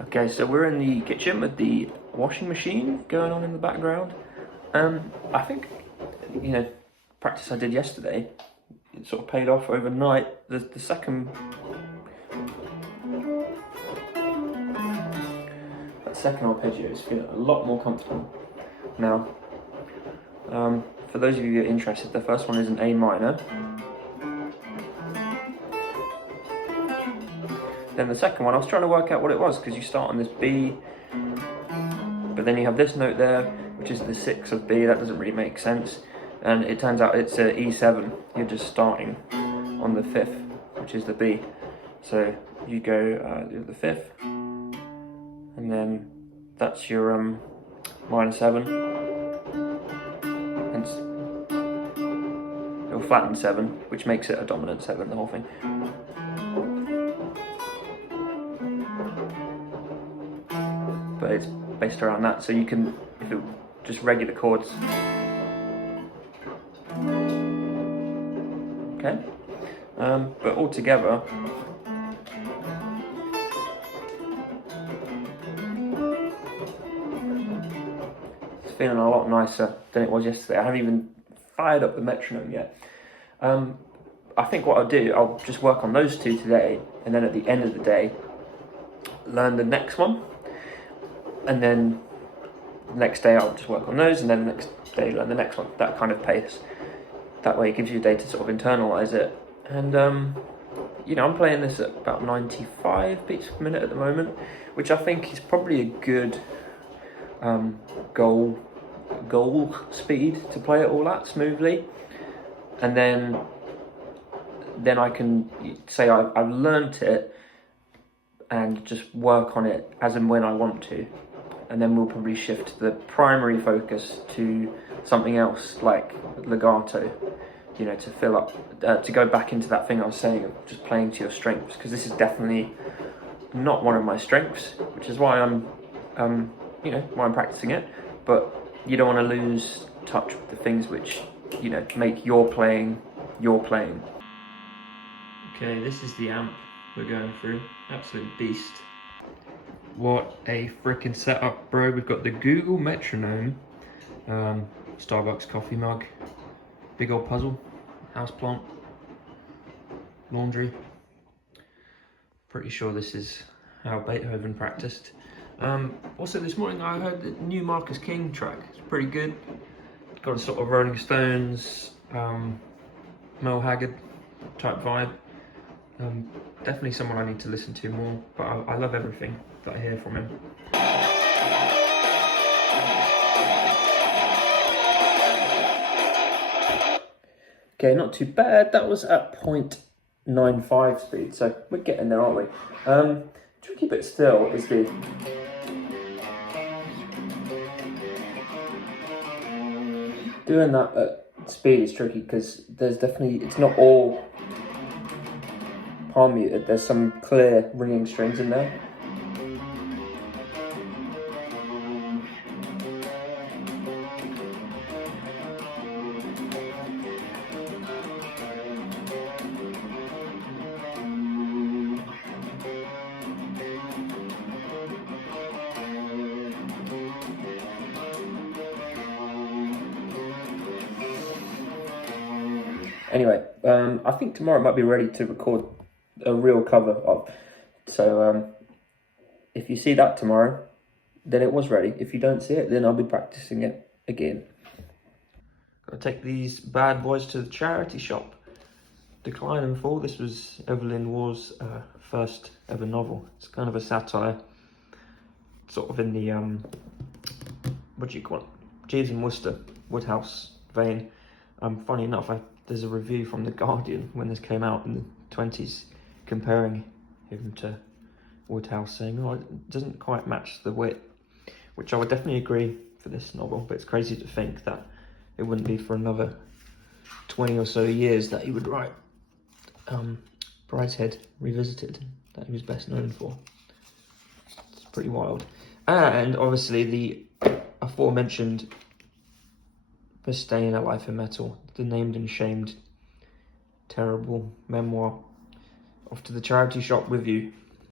Okay, so we're in the kitchen with the washing machine going on in the background. I think, practice I did yesterday, it sort of paid off overnight. The second arpeggio is feeling a lot more comfortable now. For those of you who are interested, the first one is an A minor. Then the second one, I was trying to work out what it was, because you start on this B, but then you have this note there, which is the 6 of B. That doesn't really make sense. And it turns out it's a E7. You're just starting on the 5th, which is the B. So you go the 5th, and then that's your minor 7. And it'll flatten 7, which makes it a dominant 7, the whole thing. But it's based around that, so you can, if it just regular chords. Okay, but all together, it's feeling a lot nicer than it was yesterday. I haven't even fired up the metronome yet. I think what I'll do, I'll just work on those two today, and then at the end of the day, learn the next one. And then the next day I'll just work on those, and then the next day learn the next one. That kind of pace. That way it gives you a day to sort of internalise it. And I'm playing this at about 95 beats per minute at the moment, which I think is probably a good goal speed to play it all at smoothly. And then I can say I've learnt it and just work on it as and when I want to. And then we'll probably shift the primary focus to something else like legato, to fill up, to go back into that thing I was saying of just playing to your strengths, because this is definitely not one of my strengths, which is why I'm practicing it. But you don't want to lose touch with the things which, make your playing your playing. Okay, this is the amp we're going through. Absolute beast. What a freaking setup, bro. We've got the Google metronome, Starbucks coffee mug, big old puzzle, houseplant, laundry. Pretty sure this is how Beethoven practiced. Also this morning I heard the new Marcus King track. It's pretty good. Got a sort of Rolling Stones, Mel Haggard type vibe. Definitely someone I need to listen to more, but I love everything that I hear from him. Okay, not too bad. That was at 0.95 speed, so we're getting there, aren't we? Try to keep it still is the... Doing that at speed is tricky, because there's definitely, it's not all palm muted, there's some clear ringing strings in there. Anyway, I think tomorrow I might be ready to record a real cover of. So if you see that tomorrow, then it was ready. If you don't see it, then I'll be practicing it again. Gotta take these bad boys to the charity shop. Decline and Fall. This was Evelyn Waugh's first ever novel. It's kind of a satire, sort of in the what do you call it? Jeeves and Wooster, Woodhouse vein. Funny enough, there's a review from The Guardian when this came out in the 20s, comparing him to Woodhouse, saying, oh, it doesn't quite match the wit, which I would definitely agree for this novel, but it's crazy to think that it wouldn't be for another 20 or so years that he would write Brideshead Revisited, that he was best known for. It's pretty wild. And obviously the aforementioned Staying a Life in Metal, the named and shamed terrible memoir. Off to the charity shop with you.